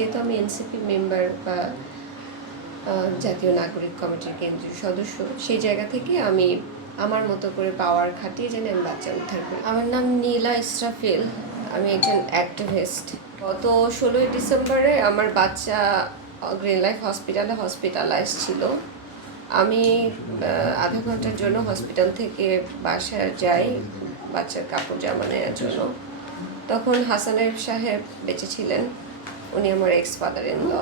যেহেতু আমি NCP member বা জাতীয় নাগরিক কমিটির কেন্দ্রীয় সদস্য, সেই জায়গা থেকে আমি আমার মতো করে পাওয়ার খাটিয়ে যেন আমি বাচ্চা উদ্ধার করি। আমার নাম নীলা ইসরাফিল। আমি একজন অ্যাক্টিভিস্ট গত ষোলোই ডিসেম্বরে আমার বাচ্চা গ্রিন লাইফ হসপিটালে হসপিটালাইজ ছিল। আমি আধা ঘণ্টার জন্য হসপিটাল থেকে বাসায় যাই, বাচ্চার কাপড় জামা নেওয়ার জন্য। তখন হাসানের সাহেব বেঁচে ছিলেন। উনি আমার এক্স ফাদার ইন ল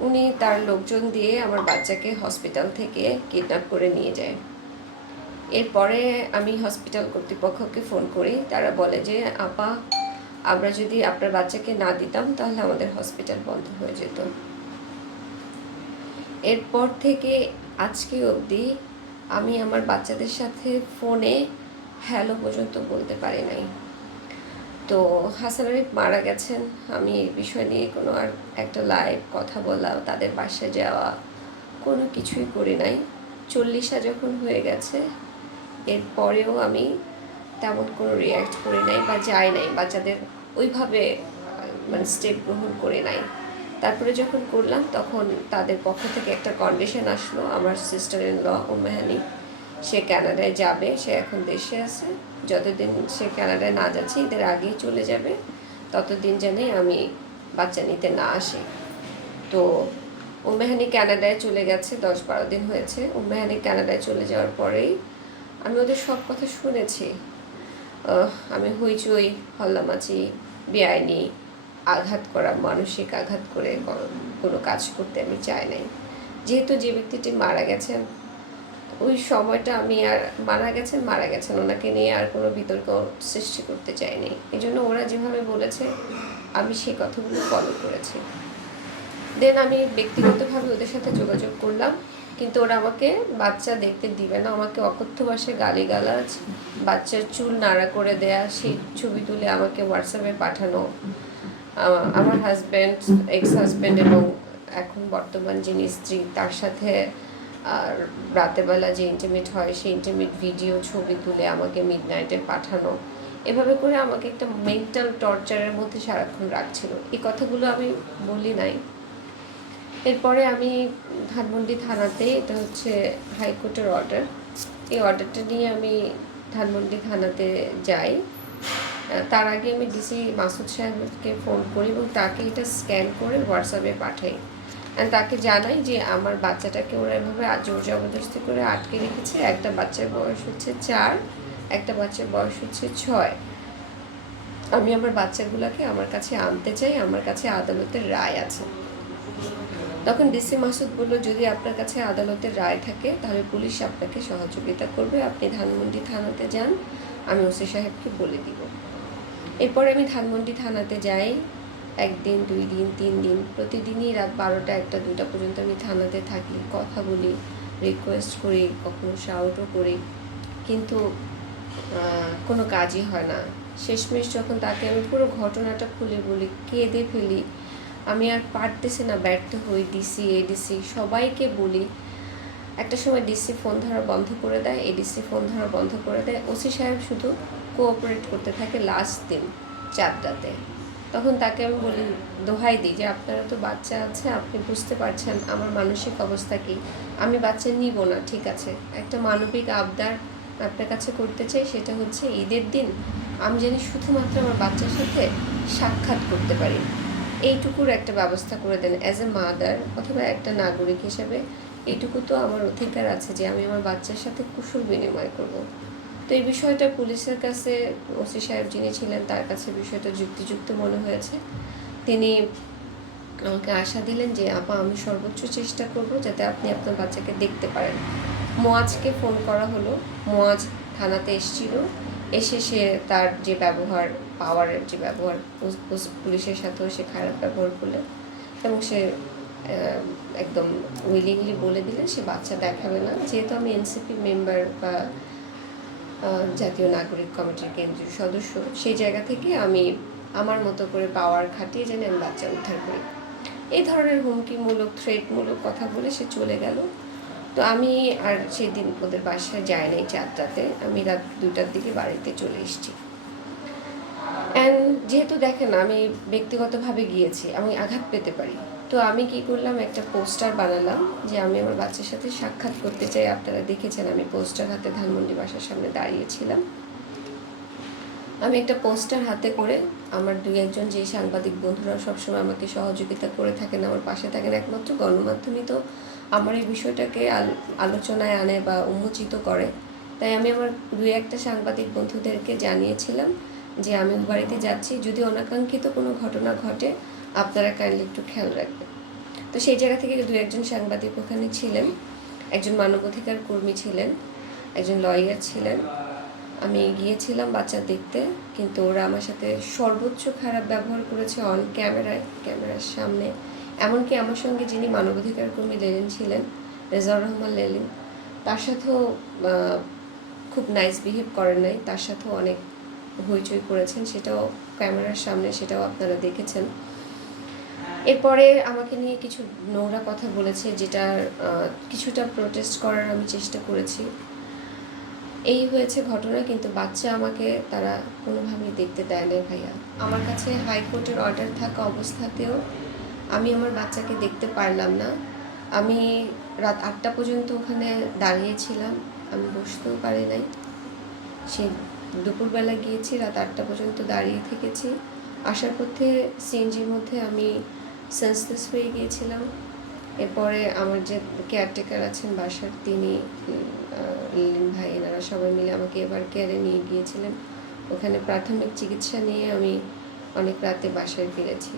উনি তার লোকজন দিয়ে আমার বাচ্চাকে হসপিটাল থেকে কিডন্যাপ করে নিয়ে যায়। এরপরে আমি হসপিটাল কর্তৃপক্ষকে ফোন করি। তারা বলে যে, আপা, আমরা যদি আপনার বাচ্চাকে না দিতাম, তাহলে আমাদের হসপিটাল বন্ধ হয়ে যেত। এরপর থেকে আজকে অবধি আমি আমার বাচ্চাদের সাথে ফোনে হ্যালো পর্যন্ত বলতে পারি নাই। তো হাসান আরিফ মারা গেছেন। আমি এই বিষয় নিয়ে কোনো আর একটা লাইভ কথা বলা তাদের বাসায় যাওয়া, কোনো কিছুই করি নাই। চল্লিশা যখন হয়ে গেছে, এরপরেও আমি তেমন কোনো রিয়্যাক্ট করি নাই বা যাই নাই, বাচ্চাদের ওইভাবে মানে স্টেপ গ্রহণ করে নাই। তারপরে যখন করলাম, তখন তাদের পক্ষ থেকে একটা কন্ডিশন আসলো, আমার সিস্টার ইন ল উমেহানি সে কানাডায় যাবে, সে এখন দেশে আছে। যতদিন সে কানাডায় না যাচ্ছে, এদের আগেই চলে যাবে। ততদিন যেন আমি বাচ্চা নিতে না আসি। তো উমেহানি কানাডায় চলে গেছে, দশ বারো দিন হয়েছে। উমেহানি কানাডায় চলে যাওয়ার পরেই আমি ওদের সব কথা শুনেছি। আমি হইচই, হল্লামাচি, বেআইনি, আঘাত করা, মানসিক আঘাত করে কোনো- কাজ করতে আমি চাই নাই। যেহেতু যে ব্যক্তিটি মারা গেছেন ওই সময়টা আমি আর মারা গেছেন মারা গেছেন। ওনাকে নিয়ে আর কোনো বিতর্ক সৃষ্টি করতে চাইনি। এই জন্য ওরা যেভাবে বলেছে, আমি সেই কথাগুলো ফলো করেছি। দেন আমি ব্যক্তিগতভাবে ওদের সাথে যোগাযোগ করলাম, কিন্তু ওরা আমাকে বাচ্চা দেখতে দিবে না। আমাকে অকথ্য ভাষায় গালিগালাজ, বাচ্চার চুল নাড়া করে দেয়া সেই ছবি তুলে আমাকে হোয়াটসঅ্যাপে পাঠানো আমার হাজব্যান্ড এক্স হাজব্যান্ড এবং এখন বর্তমান যিনি স্ত্রী, তার সাথে আর রাতেবেলা যে ইন্টিমেট হয়, সেই ইন্টিমেট ভিডিও ছবি তুলে আমাকে মিড নাইটে পাঠানো। এভাবে করে আমাকে একটা মেন্টাল টর্চারের মধ্যে সারাক্ষণ রাখছিল। এই কথাগুলো আমি বলি নাই। এরপরে আমি ধানমন্ডি থানাতে, এটা হচ্ছে হাইকোর্টের অর্ডার এই অর্ডারটা নিয়ে আমি ধানমন্ডি থানাতে যাই। তার আগে আমি ডিসি মাসুদ সাহেবকে ফোন করি এবং তাকে এটা স্ক্যান করে হোয়াটসঅ্যাপে পাঠাই। তাকে জানাই যে আমার বাচ্চাটাকে ওরা এভাবে জোর জবরদস্তি করে আটকে রেখেছে। একটা বাচ্চার বয়স হচ্ছে চার, একটা বাচ্চার বয়স হচ্ছে ছয়। আমি আমার বাচ্চাগুলোকে আমার কাছে আনতে চাই, আমার কাছে আদালতের রায় আছে। তখন ডিসি মাসুদ বলল, যদি আপনার কাছে আদালতের রায় থাকে, তাহলে পুলিশ আপনাকে সহযোগিতা করবে। আপনি ধানমন্ডি থানাতে যান, আমি ওসি সাহেবকে বলে দিব। এরপরে আমি ধানমন্ডি থানাতে যাই। একদিন, দুই দিন, তিন দিন, প্রতিদিনই রাত বারোটা একটা, দুইটা পর্যন্ত আমি থানাতে থাকি, কথা বলি রিকোয়েস্ট করি, কখনো শাউটও করি। কিন্তু কোনো কাজই হয় না। শেষমেশ যখন তাকে আমি পুরো ঘটনাটা খুলে বলি, কেঁদে ফেলি, আমি আর পারতেছি না, ব্যর্থ হই ডিসি এডিসি সবাইকে বলি, একটা সময় ডিসি ফোন ধরা বন্ধ করে দেয় এডিসি ফোন ধরা বন্ধ করে দেয়, ওসি সাহেব শুধু কোঅপারেট করতে থাকে লাস্ট দিন, চারটাতে। তখন তাকে আমি বলি, দোহাই দিই যে আপনারা তো বাচ্চা আছে, আপনি বুঝতে পারছেন আমার মানসিক অবস্থা কী। আমি বাচ্চা নিব না, ঠিক আছে। একটা মানবিক আবদার আপনার কাছে করতে চাই, সেটা হচ্ছে ঈদের দিন আমি জানি শুধুমাত্র আমার বাচ্চার সাথে সাক্ষাৎ করতে পারি। এইটুকুর একটা ব্যবস্থা করে দেন অ্যাজ এ মাদার অথবা একটা নাগরিক হিসেবে। এইটুকু তো আমার অধিকার আছে যে আমি আমার বাচ্চার সাথে কুশল বিনিময় করব। তো এই বিষয়টা পুলিশের কাছে, ওসি সাহেব যিনি ছিলেন তার কাছে বিষয়টা যুক্তিযুক্ত মনে হয়েছে। তিনি আমাকে আশা দিলেন যে, আপা, আমি সর্বোচ্চ চেষ্টা করব যাতে আপনি আপনার বাচ্চাকে দেখতে পারেন। মোয়াজকে ফোন করা হলো। মোয়াজ থানাতে এসেছিল। এসে সে তার যে ব্যবহার, পাওয়ারের যে ব্যবহার পুলিশের সাথেও সে খারাপ ব্যবহার করলে এবং সে একদম উইলিংলি বলে দিলেন, সে বাচ্চা দেখাবে না। যেহেতু আমি এনসিপি মেম্বার বা জাতীয় নাগরিক কমিটির কেন্দ্রীয় সদস্য। সেই জায়গা থেকে আমি আমার মতো করে পাওয়ার খাটিয়ে যেন আমি বাচ্চা উদ্ধার করি। এই ধরনের হুমকিমূলক থ্রেটমূলক কথা বলে সে চলে গেল। তো আমি আর সেদিন ওদের বাসায় যাই নাই চারটাতে। আমি রাত দুটার দিকে বাড়িতে চলে এসেছি। অ্যান্ড যেহেতু দেখেন, আমি ব্যক্তিগতভাবে গিয়েছি, আমি আঘাত পেতে পারি। তো আমি কি করলাম? একটা পোস্টার বানালাম যে আমি আমার বাচ্চার সাথে সাক্ষাৎ করতে চাই। আপনারা দেখেছেন আমি পোস্টার হাতে ধানমন্ডি বাসার সামনে দাঁড়িয়েছিলাম আমি একটা পোস্টার হাতে করে আমার দুই একজন যে সাংবাদিক বন্ধুরা সবসময় আমাকে সহযোগিতা করে থাকেন, আমার পাশে থাকেন একমাত্র গণমাধ্যমই তো আমার এই বিষয়টাকে আলোচনায় আনে বা উন্মোচিত করে। তাই আমি আমার দুই একটা সাংবাদিক বন্ধুদেরকে জানিয়েছিলাম যে আমি বাড়িতে যাচ্ছি। যদি অনাকাঙ্ক্ষিত কোনো ঘটনা ঘটে আপনারা কাইন্ডলি একটু খেয়াল রাখবেন। তো সেই জায়গা থেকে দু একজন সাংবাদিক ওখানে ছিলেন, একজন মানবাধিকার কর্মী ছিলেন, একজন লয়ার ছিলেন। আমি গিয়েছিলাম বাচ্চা দেখতে, কিন্তু ওরা আমার সাথে সর্বোচ্চ খারাপ ব্যবহার করেছে অন ক্যামেরায় ক্যামেরার সামনে। এমনকি আমার সঙ্গে যিনি মানবাধিকার কর্মী লেলিন ছিলেন, রেজাউর রহমান লেলিন তার সাথেও খুব নাইস বিহেভ করেন নাই। তার সাথেও অনেক হইচই করেছেন, সেটাও ক্যামেরার সামনে, সেটাও আপনারা দেখেছেন। এরপরে আমাকে নিয়ে কিছু নোংরা কথা বলেছে, যেটার কিছুটা প্রোটেস্ট করার আমি চেষ্টা করেছি। এই হয়েছে ঘটনা, কিন্তু বাচ্চা আমাকে তারা কোনোভাবেই দেখতে দেয় না ভাইয়া। আমার কাছে হাইকোর্টের অর্ডার থাকা অবস্থাতেও আমি আমার বাচ্চাকে দেখতে পারলাম না। আমি রাত আটটা পর্যন্ত ওখানে দাঁড়িয়েছিলাম, আমি বসতেও পারি নাই। সে দুপুরবেলা গিয়েছি, রাত আটটা পর্যন্ত দাঁড়িয়ে থেকেছি। আসার পথে সিএনজির মধ্যে আমি সেন্সলেস হয়ে গিয়েছিলাম। এরপরে আমার যে কেয়ারটেকার আছেন বাসার, তিনি ভাই, এনারা সবাই মিলে আমাকে এবার কেয়ারে নিয়ে গিয়েছিলেন। ওখানে প্রাথমিক চিকিৎসা নিয়ে আমি অনেক রাতে বাসায় ফিরেছি।